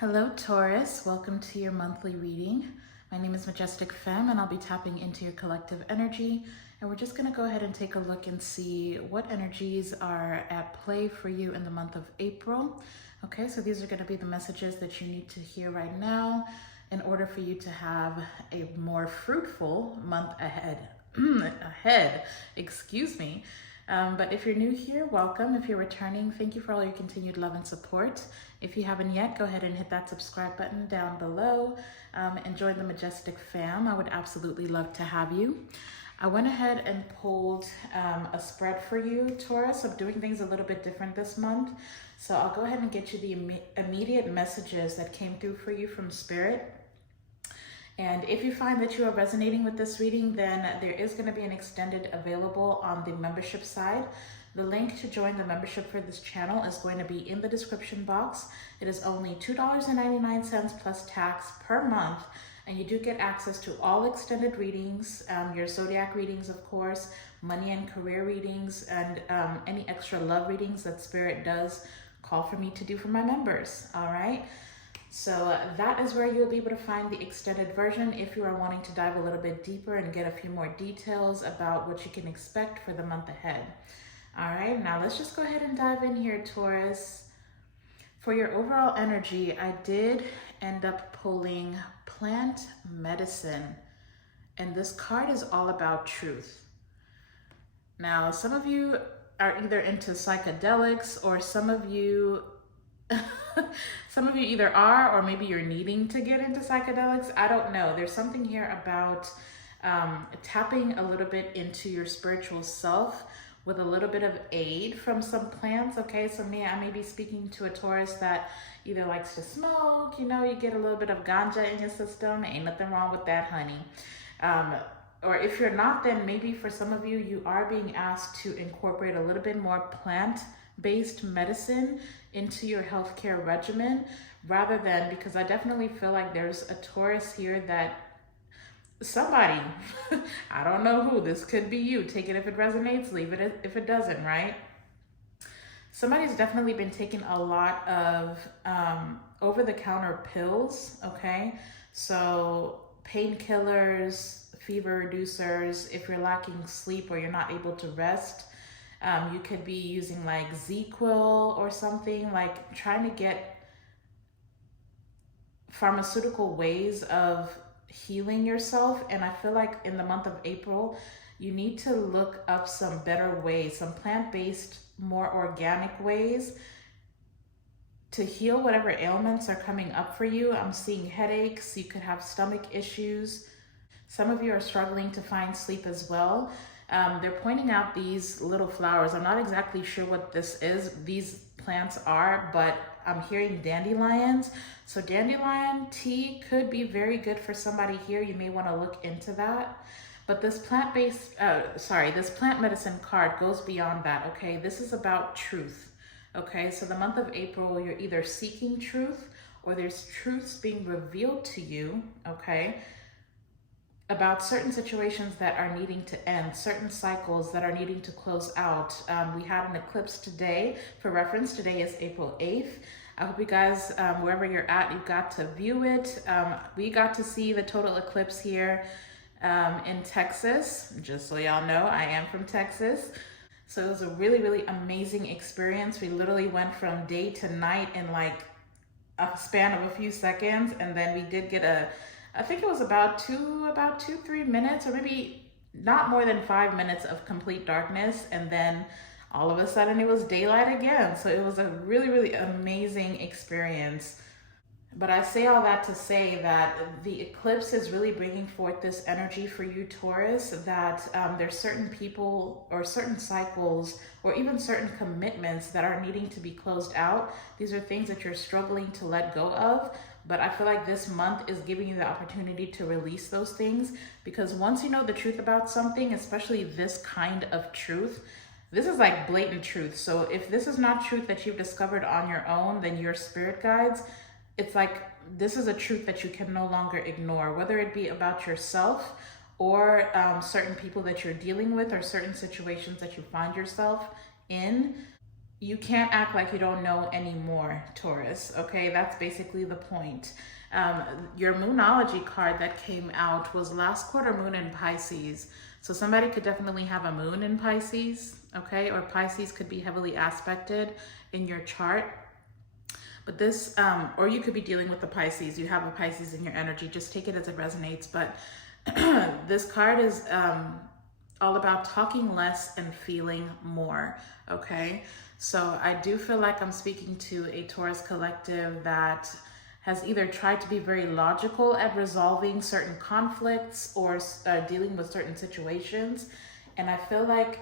Hello Taurus, welcome to your monthly reading. My name is Majestic Femme and I'll be tapping into your collective energy, and we're just going to go ahead and take a look and see what energies are at play for you in the month of April. Okay, so these are going to be the messages that you need to hear right now in order for you to have a more fruitful month ahead. Excuse me. But if you're new here, welcome. If you're returning, thank you for all your continued love and support. If you haven't yet, go ahead and hit that subscribe button down below and join the Majestic Fam. I would absolutely love to have you. I went ahead and pulled a spread for you, Taurus. I'm doing things a little bit different this month. So I'll go ahead and get you the immediate messages that came through for you from Spirit. And if you find that you are resonating with this reading, then there is going to be an extended available on the membership side. The link to join the membership for this channel is going to be in the description box. It is only $2.99 plus tax per month, and you do get access to all extended readings, your zodiac readings, of course, money and career readings, and any extra love readings that Spirit does call for me to do for my members. All right. So that is where you'll be able to find the extended version if you are wanting to dive a little bit deeper and get a few more details about what you can expect for the month ahead. All right, now let's just go ahead and dive in here, Taurus. For your overall energy, I did end up pulling plant medicine, and this card is all about truth. Now, some of you are either into psychedelics, or some of you either are, or maybe you're needing to get into psychedelics. I don't know. There's something here about tapping a little bit into your spiritual self with a little bit of aid from some plants. Okay, so I may be speaking to a Taurus that either likes to smoke, you get a little bit of ganja in your system. Ain't nothing wrong with that, honey. Or if you're not, then maybe for some of you, you are being asked to incorporate a little bit more plant-based medicine into your healthcare regimen, rather than, because I definitely feel like there's a Taurus here that somebody, I don't know who, this could be you. Take it if it resonates, leave it if it doesn't, right? Somebody's definitely been taking a lot of over-the-counter pills, okay? So painkillers, fever reducers, if you're lacking sleep or you're not able to rest, you could be using like ZQuil or something, like trying to get pharmaceutical ways of healing yourself. And I feel like in the month of April, you need to look up some better ways, some plant-based, more organic ways to heal whatever ailments are coming up for you. I'm seeing headaches. You could have stomach issues. Some of you are struggling to find sleep as well. They're pointing out these little flowers. I'm not exactly sure what these plants are, but I'm hearing dandelions. So dandelion tea could be very good for somebody here. You may want to look into that. But this this plant medicine card goes beyond that, okay? This is about truth, okay? So the month of April, you're either seeking truth or there's truths being revealed to you, okay, about certain situations that are needing to end, certain cycles that are needing to close out. We had an eclipse today. For reference, today is April 8th. I hope you guys, wherever you're at, you got to view it. We got to see the total eclipse here in Texas. Just so y'all know, I am from Texas. So it was a really, really amazing experience. We literally went from day to night in like a span of a few seconds. And then we did get I think it was about 2-3 minutes, or maybe not more than 5 minutes of complete darkness. And then all of a sudden it was daylight again. So it was a really, really amazing experience. But I say all that to say that the eclipse is really bringing forth this energy for you, Taurus, that there's certain people or certain cycles or even certain commitments that are needing to be closed out. These are things that you're struggling to let go of. But I feel like this month is giving you the opportunity to release those things, because once you know the truth about something, especially this kind of truth, this is like blatant truth. So if this is not truth that you've discovered on your own, then your spirit guides, it's like this is a truth that you can no longer ignore, whether it be about yourself or certain people that you're dealing with or certain situations that you find yourself in. you can't act like you don't know anymore, Taurus. Okay, that's basically the point. Um, your Moonology card that came out was last quarter moon in Pisces. So somebody could definitely have a moon in Pisces, okay? Or Pisces could be heavily aspected in your chart. But this, or you could be dealing with the Pisces. You have a Pisces in your energy. Just take it as it resonates. But this card is all about talking less and feeling more, okay? So I do feel like I'm speaking to a Taurus collective that has either tried to be very logical at resolving certain conflicts or dealing with certain situations. And I feel like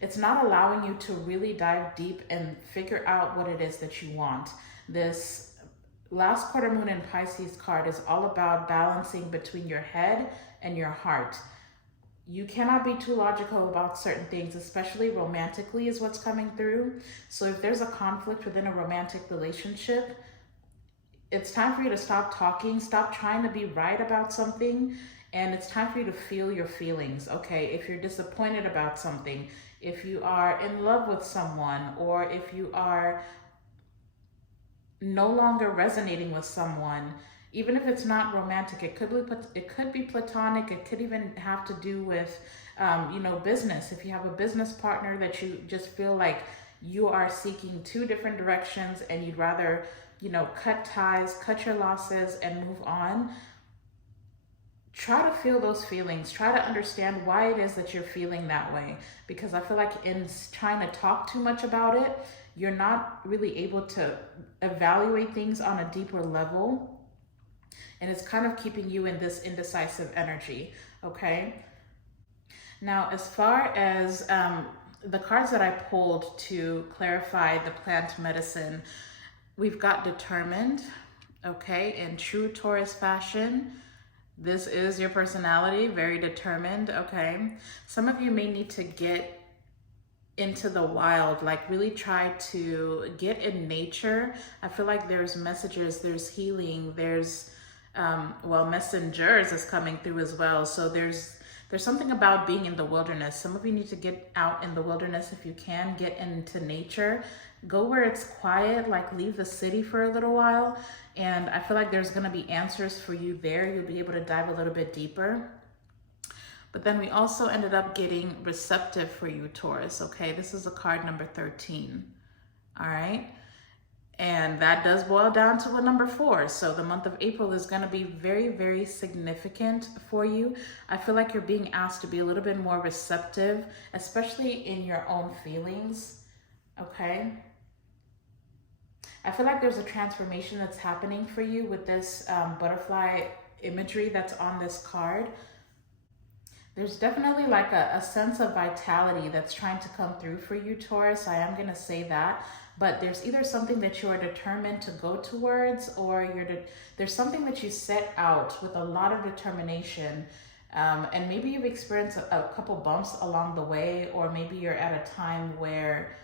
it's not allowing you to really dive deep and figure out what it is that you want. This last quarter moon in Pisces card is all about balancing between your head and your heart. You cannot be too logical about certain things, especially romantically is what's coming through. So if there's a conflict within a romantic relationship, it's time for you to stop talking, stop trying to be right about something, and it's time for you to feel your feelings, okay? If you're disappointed about something, if you are in love with someone, or if you are no longer resonating with someone, even if it's not romantic, it could be platonic. It could even have to do with, business. If you have a business partner that you just feel like you are seeking two different directions and you'd rather, cut ties, cut your losses, and move on. Try to feel those feelings. Try to understand why it is that you're feeling that way. Because I feel like in trying to talk too much about it, you're not really able to evaluate things on a deeper level. And it's kind of keeping you in this indecisive energy, okay? Now, as far as the cards that I pulled to clarify the plant medicine, we've got determined, okay, in true Taurus fashion. This is your personality, very determined, okay? Some of you may need to get into the wild, like really try to get in nature. I feel like there's messages, there's healing, there's, messengers is coming through as well. So there's something about being in the wilderness. Some of you need to get out in the wilderness if you can, get into nature. Go where it's quiet, like leave the city for a little while. And I feel like there's gonna be answers for you there. You'll be able to dive a little bit deeper. But then we also ended up getting receptive for you, Taurus, okay? This is a card number 13, all right? And that does boil down to a number 4. So the month of April is gonna be very, very significant for you. I feel like you're being asked to be a little bit more receptive, especially in your own feelings, okay? I feel like there's a transformation that's happening for you with this butterfly imagery that's on this card. There's definitely like a sense of vitality that's trying to come through for you, Taurus. I am going to say that. But there's either something that you are determined to go towards, or there's something that you set out with a lot of determination. And maybe you've experienced a couple bumps along the way, or maybe you're at a time where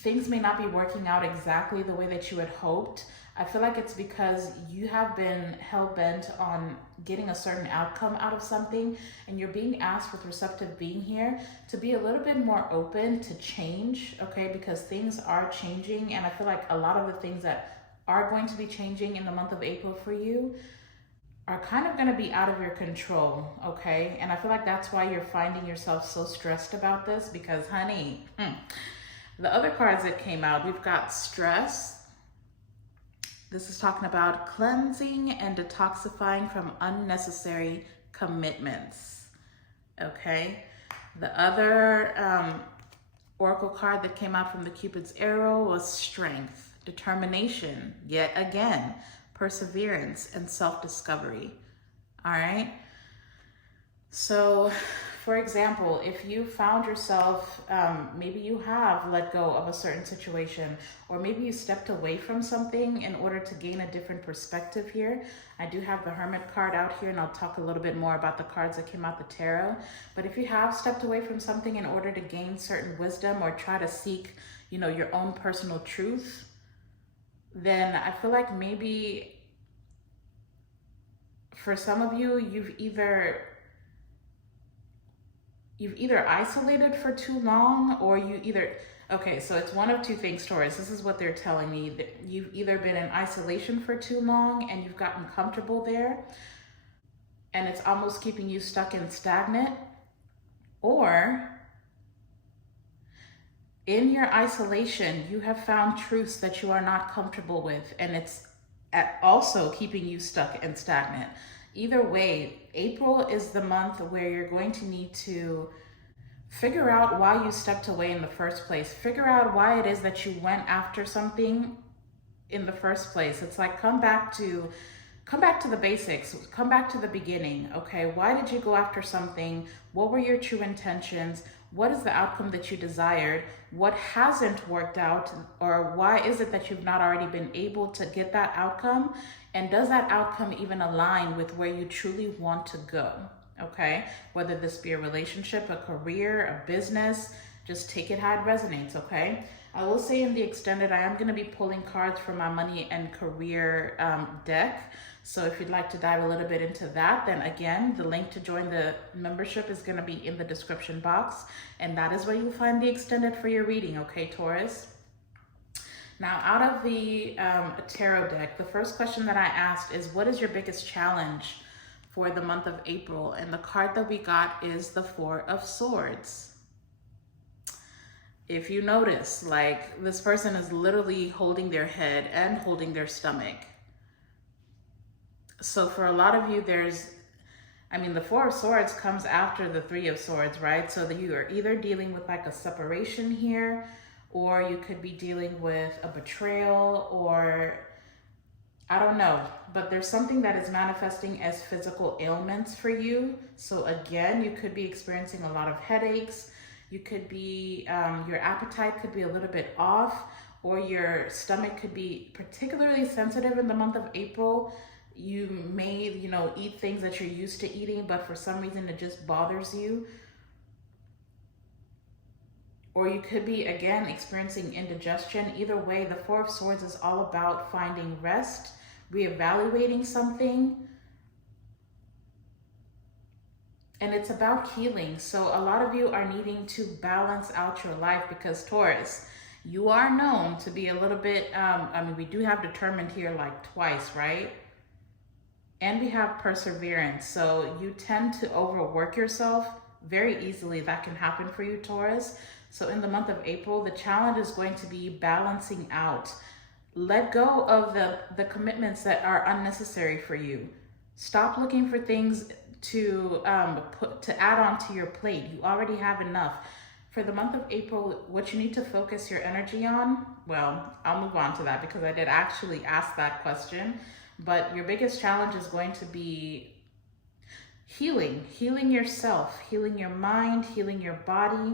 things may not be working out exactly the way that you had hoped. I feel like it's because you have been hell-bent on getting a certain outcome out of something, and you're being asked with receptive being here to be a little bit more open to change, okay? Because things are changing, and I feel like a lot of the things that are going to be changing in the month of April for you are kind of going to be out of your control, okay? And I feel like that's why you're finding yourself so stressed about this, because honey, the other cards that came out, we've got stress. This is talking about cleansing and detoxifying from unnecessary commitments, okay? The other oracle card that came out from the Cupid's arrow was strength, determination, yet again, perseverance, and self-discovery, all right? So, for example, if you found yourself, maybe you have let go of a certain situation, or maybe you stepped away from something in order to gain a different perspective here. I do have the Hermit card out here, and I'll talk a little bit more about the cards that came out the tarot. But if you have stepped away from something in order to gain certain wisdom or try to seek, your own personal truth, then I feel like maybe for some of you, you've either isolated for too long, or Okay, so it's one of two things, Taurus. This is what they're telling me, that you've either been in isolation for too long and you've gotten comfortable there and it's almost keeping you stuck and stagnant, or in your isolation, you have found truths that you are not comfortable with, and it's also keeping you stuck and stagnant. Either way, April is the month where you're going to need to figure out why you stepped away in the first place. Figure out why it is that you went after something in the first place. It's like come back to the basics, come back to the beginning. Okay, why did you go after something? What were your true intentions? What is the outcome that you desired? What hasn't worked out? Or why is it that you've not already been able to get that outcome? And does that outcome even align with where you truly want to go? Okay, whether this be a relationship, a career, a business, just take it how it resonates. Okay, I will say in the extended, I am going to be pulling cards for my money and career deck. So if you'd like to dive a little bit into that, then again, the link to join the membership is going to be in the description box. And that is where you'll find the extended for your reading. Okay, Taurus. Now, out of the tarot deck, the first question that I asked is, what is your biggest challenge for the month of April? And the card that we got is the Four of Swords. If you notice, like, this person is literally holding their head and holding their stomach. So for a lot of you, the Four of Swords comes after the Three of Swords, right? So that you are either dealing with like a separation here, or you could be dealing with a betrayal, or I don't know, but there's something that is manifesting as physical ailments for you. So again, you could be experiencing a lot of headaches. You could be, your appetite could be a little bit off, or your stomach could be particularly sensitive in the month of April. You may, eat things that you're used to eating, but for some reason it just bothers you. Or you could be, again, experiencing indigestion. Either way, the Four of Swords is all about finding rest, reevaluating something, and it's about healing. So a lot of you are needing to balance out your life because, Taurus, you are known to be a little bit, we do have determined here like twice, right? And we have perseverance. So you tend to overwork yourself very easily. That can happen for you, Taurus. So in the month of April, the challenge is going to be balancing out. Let go of the commitments that are unnecessary for you. Stop looking for things to add on to your plate. You already have enough. For the month of April, what you need to focus your energy on, well, I'll move on to that because I did actually ask that question. But your biggest challenge is going to be healing yourself, healing your mind, healing your body,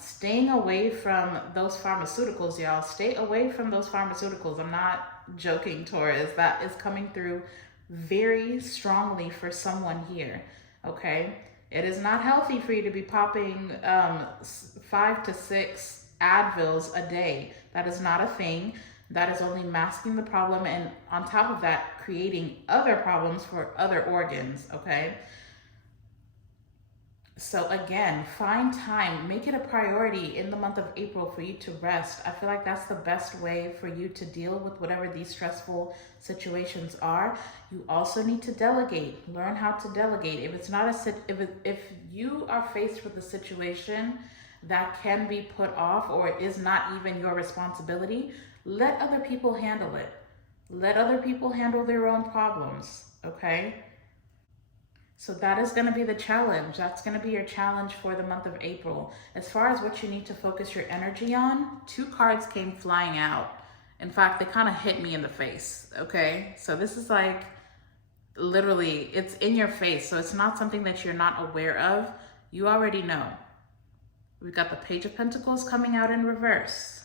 staying away from those pharmaceuticals, y'all. Stay away from those pharmaceuticals. I'm not joking, Taurus. That is coming through very strongly for someone here, okay? It is not healthy for you to be popping 5 to 6 Advils a day. That is not a thing. That is only masking the problem, and on top of that, creating other problems for other organs, okay? So again, find time, make it a priority in the month of April for you to rest. I feel like that's the best way for you to deal with whatever these stressful situations are. You also need to delegate, learn how to delegate. If it's not if you are faced with a situation that can be put off or is not even your responsibility, let other people handle it. Let other people handle their own problems, okay? So that is going to be the challenge. That's going to be your challenge for the month of April. As far as what you need to focus your energy on, 2 cards came flying out. In fact, they kind of hit me in the face, okay? So this is like, literally, it's in your face. So it's not something that you're not aware of. You already know. We've got the Page of Pentacles coming out in reverse.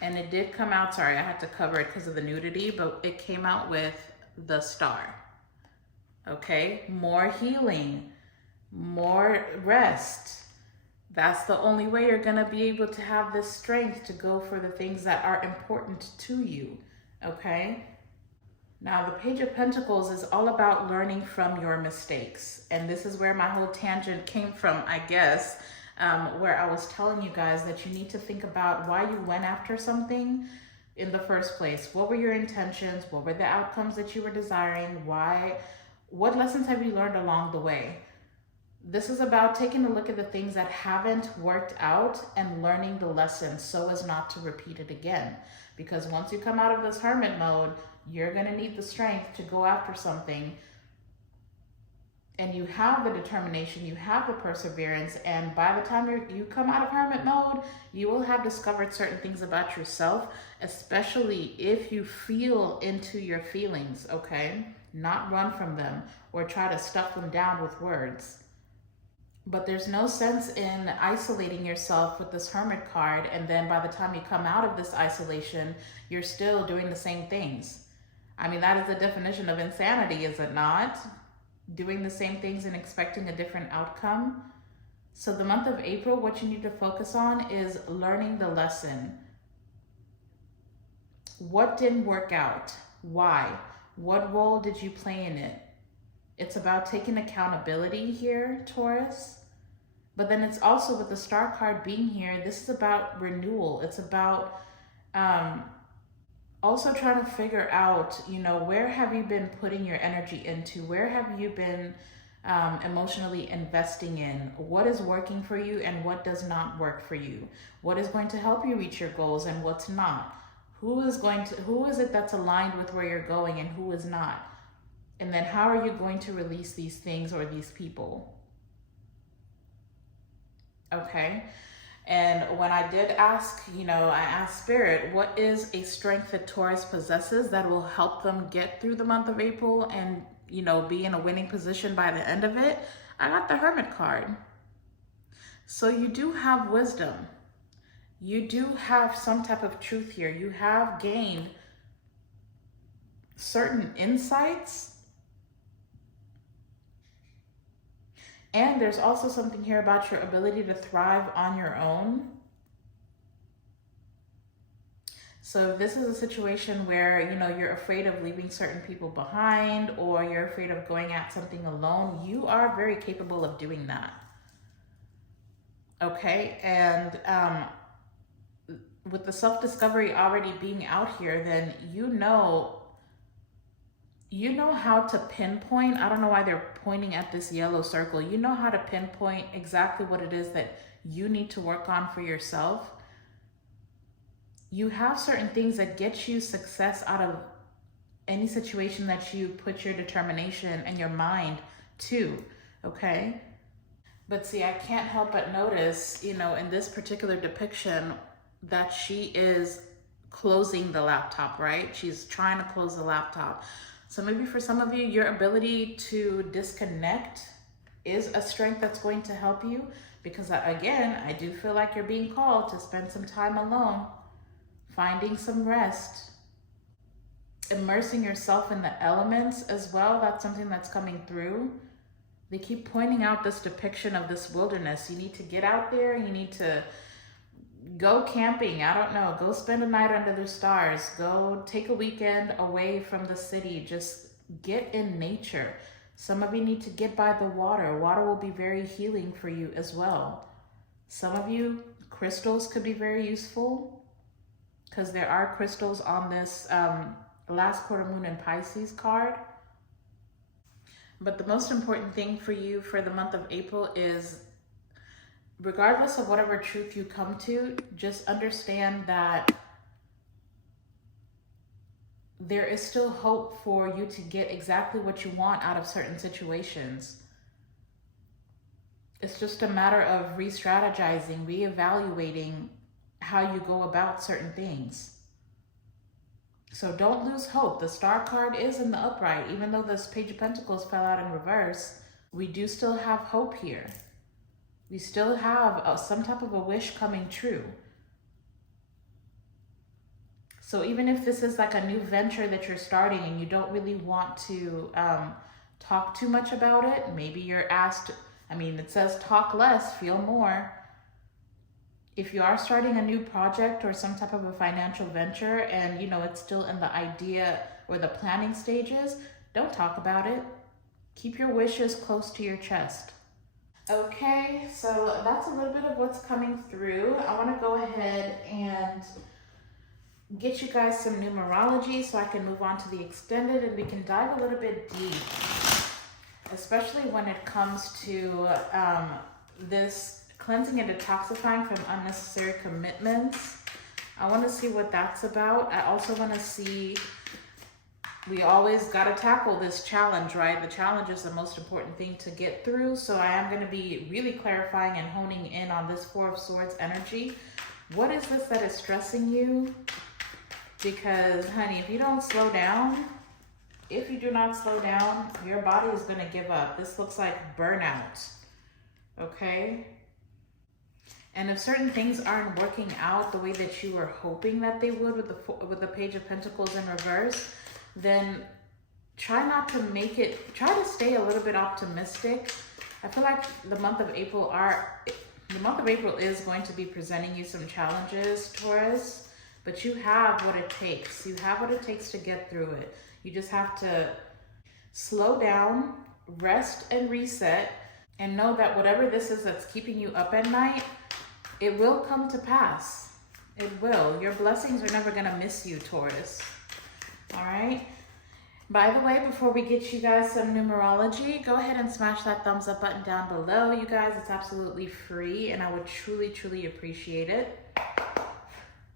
And it did come out, sorry, I had to cover it because of the nudity, but it came out with the Star. Okay, more healing, more rest. That's the only way you're gonna be able to have this strength to go for the things that are important to you, okay? Now, the Page of Pentacles is all about learning from your mistakes. And this is where my whole tangent came from, I guess. where I was telling you guys that you need to think about why you went after something in the first place. What were your intentions? What were the outcomes that you were desiring? Why? What lessons have you learned along the way? This is about taking a look at the things that haven't worked out and learning the lesson so as not to repeat it again. Because once you come out of this hermit mode, you're going to need the strength to go after something. And you have the determination, you have the perseverance, and by the time you come out of hermit mode, you will have discovered certain things about yourself, especially if you feel into your feelings, okay? Not run from them or try to stuff them down with words. But there's no sense in isolating yourself with this hermit card, and then by the time you come out of this isolation, you're still doing the same things. I mean, that is the definition of insanity, is it not? Doing the same things and expecting a different outcome. So the month of April, what you need to focus on is learning the lesson. What didn't work out? Why? What role did you play in it? It's about taking accountability here, Taurus. But then it's also, with the Star card being here, this is about renewal. It's about also trying to figure out, where have you been putting your energy into? Where have you been emotionally investing in? What is working for you and what does not work for you? What is going to help you reach your goals and what's not? Who is it that's aligned with where you're going and who is not? And then how are you going to release these things or these people? Okay. And when I did ask, I asked Spirit, what is a strength that Taurus possesses that will help them get through the month of April and, be in a winning position by the end of it? I got the Hermit card. So you do have wisdom. You do have some type of truth here. You have gained certain insights. And there's also something here about your ability to thrive on your own. So if this is a situation where, you're afraid of leaving certain people behind, or you're afraid of going at something alone, you are very capable of doing that. Okay, and with the self-discovery already being out here, then you know how to pinpoint. I don't know why they're pointing at this yellow circle. You know how to pinpoint exactly what it is that you need to work on for yourself. You have certain things that get you success out of any situation that you put your determination and your mind to, okay? But see, I can't help but notice, in this particular depiction, that she is closing the laptop, right? She's trying to close the laptop. So maybe for some of you, your ability to disconnect is a strength that's going to help you, because again, I do feel like you're being called to spend some time alone, finding some rest, immersing yourself in the elements as well. That's something that's coming through. They keep pointing out this depiction of this wilderness. You need to get out there. You need to go camping. I don't know. Go spend a night under the stars. Go take a weekend away from the city. Just get in nature. Some of you need to get by the water. Water will be very healing for you as well. Some of you, crystals could be very useful, because there are crystals on this last quarter moon in Pisces card. But the most important thing for you for the month of April is, regardless of whatever truth you come to, just understand that there is still hope for you to get exactly what you want out of certain situations. It's just a matter of re-strategizing, reevaluating how you go about certain things. So don't lose hope. The Star card is in the upright. Even though this Page of Pentacles fell out in reverse, we do still have hope here. We still have some type of a wish coming true. So even if this is like a new venture that you're starting and you don't really want to talk too much about it, maybe you're asked, it says talk less, feel more. If you are starting a new project or some type of a financial venture and it's still in the idea or the planning stages, don't talk about it. Keep your wishes close to your chest. Okay, so that's a little bit of what's coming through. I want to go ahead and get you guys some numerology so I can move on to the extended and we can dive a little bit deep, especially when it comes to this cleansing and detoxifying from unnecessary commitments. I want to see what that's about. I also want to see, we always got to tackle this challenge, right? The challenge is the most important thing to get through. So I am going to be really clarifying and honing in on this Four of Swords energy. What is this that is stressing you? Because, honey, if you don't slow down, if you do not slow down, your body is going to give up. This looks like burnout, okay? And if certain things aren't working out the way that you were hoping that they would with the Page of Pentacles in reverse, then try not to make it, try to stay a little bit optimistic. I feel like the month of April is going to be presenting you some challenges, Taurus, but you have what it takes. You have what it takes to get through it. You just have to slow down, rest and reset, and know that whatever this is that's keeping you up at night, it will come to pass. It will. Your blessings are never gonna miss you, Taurus. All right. By the way, before we get you guys some numerology, go ahead and smash that thumbs up button down below. You guys, it's absolutely free and I would truly, truly appreciate it.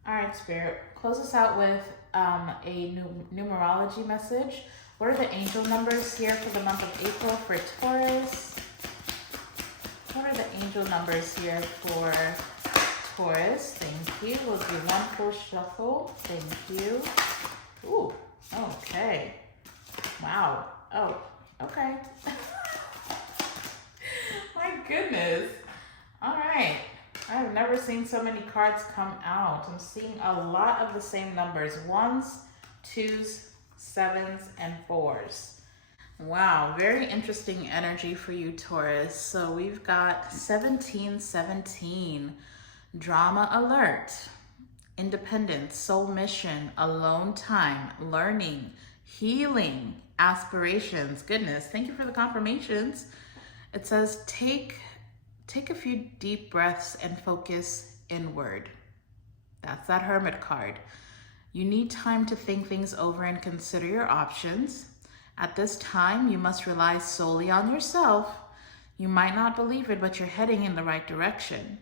All right, Spirit, close us out with a numerology message. What are the angel numbers here for the month of April for Taurus? What are the angel numbers here for Taurus? Thank you. We'll do one full shuffle. Thank you. Ooh, okay. Wow. Oh, okay. My goodness. All right. I've never seen so many cards come out. I'm seeing a lot of the same numbers. 1s, 2s, 7s, and 4s. Wow, very interesting energy for you, Taurus. So we've got 1717, drama alert, independence, soul mission, alone time, learning, healing, aspirations. Goodness, thank you for the confirmations. It says take a few deep breaths and focus inward. That's that Hermit card. You need time to think things over and consider your options. At this time, you must rely solely on yourself. You might not believe it, but you're heading in the right direction.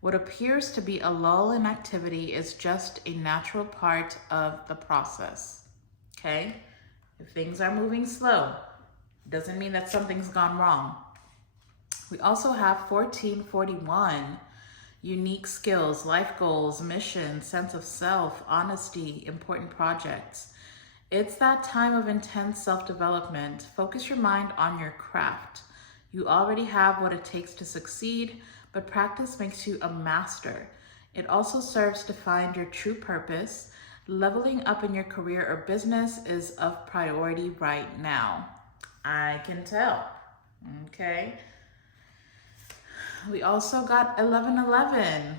What appears to be a lull in activity is just a natural part of the process, okay? If things are moving slow, doesn't mean that something's gone wrong. We also have 1441, unique skills, life goals, mission, sense of self, honesty, important projects. It's that time of intense self-development. Focus your mind on your craft. You already have what it takes to succeed, but practice makes you a master. It also serves to find your true purpose. Leveling up in your career or business is of priority right now. I can tell, okay? We also got 1111.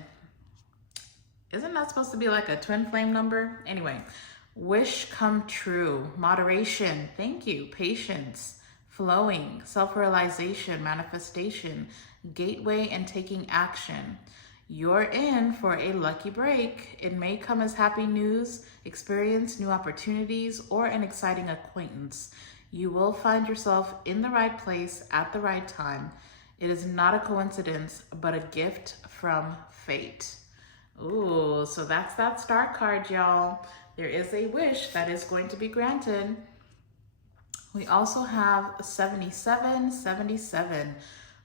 Isn't that supposed to be like a twin flame number? Anyway, wish come true, moderation, thank you, patience, flowing, self-realization, manifestation, gateway, and taking action. You're in for a lucky break. It may come as happy news, experience, new opportunities, or an exciting acquaintance. You will find yourself in the right place at the right time. It is not a coincidence, but a gift from fate. Ooh, so that's that star card, y'all. There is a wish that is going to be granted. We also have 7777,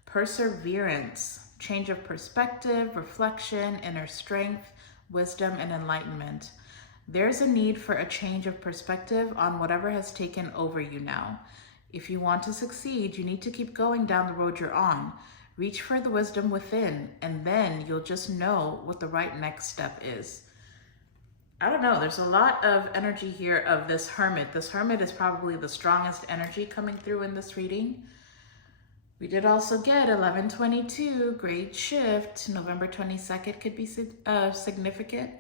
perseverance, change of perspective, reflection, inner strength, wisdom, and enlightenment. There's a need for a change of perspective on whatever has taken over you now. If you want to succeed, you need to keep going down the road you're on. Reach for the wisdom within, and then you'll just know what the right next step is. I don't know, there's a lot of energy here of this Hermit. This Hermit is probably the strongest energy coming through in this reading. We did also get 1122, great shift. November 22nd could be significant.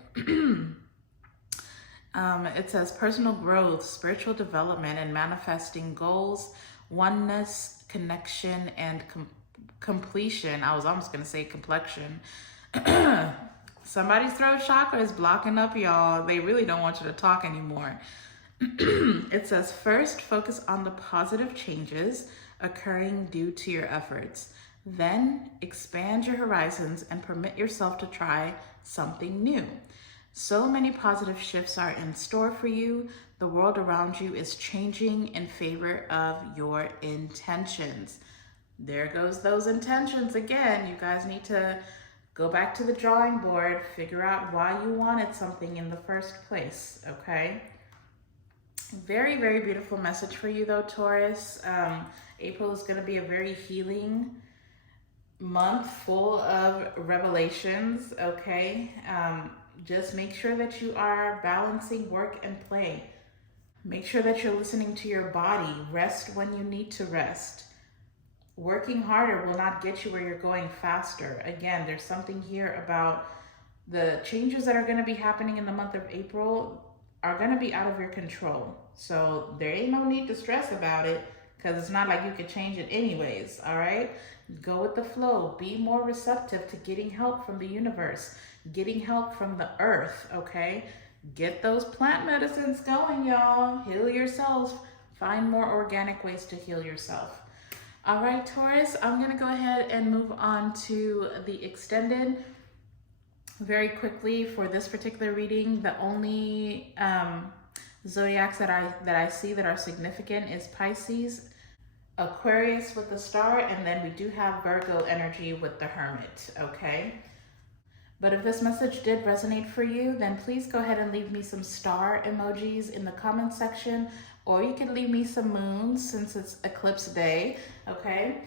It says personal growth, spiritual development, and manifesting goals, oneness, connection, and completion. I was almost gonna say complexion. Somebody's throat chakra is blocking up, y'all. They really don't want you to talk anymore. It says, first, focus on the positive changes occurring due to your efforts. Then, expand your horizons and permit yourself to try something new. So many positive shifts are in store for you. The world around you is changing in favor of your intentions. There goes those intentions again. You guys need to go back to the drawing board, figure out why you wanted something in the first place, okay? Very, very beautiful message for you though, Taurus. April is going to be a very healing month full of revelations, okay? Just make sure that you are balancing work and play. Make sure that you're listening to your body. Rest when you need to rest. Working harder will not get you where you're going faster. Again, there's something here about the changes that are going to be happening in the month of April are going to be out of your control. So there ain't no need to stress about it because it's not like you could change it anyways, all right? Go with the flow. Be more receptive to getting help from the universe, getting help from the earth, okay? Get those plant medicines going, y'all. Heal yourself. Find more organic ways to heal yourself. All right, Taurus, I'm going to go ahead and move on to the extended. Very quickly for this particular reading, the only zodiacs that I see that are significant is Pisces, Aquarius with the star, and then we do have Virgo energy with the Hermit, okay? But if this message did resonate for you, then please go ahead and leave me some star emojis in the comment section, or you can leave me some moons since it's eclipse day, okay?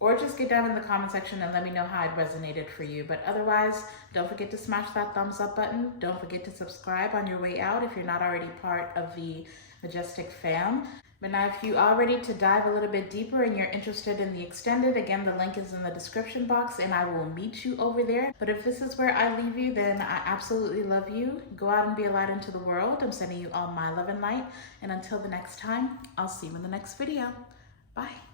Or just get down in the comment section and let me know how it resonated for you. But otherwise, don't forget to smash that thumbs up button. Don't forget to subscribe on your way out if you're not already part of the Majestic fam. But now if you are ready to dive a little bit deeper and you're interested in the extended, again, the link is in the description box and I will meet you over there. But if this is where I leave you, then I absolutely love you. Go out and be a light into the world. I'm sending you all my love and light. And until the next time, I'll see you in the next video. Bye.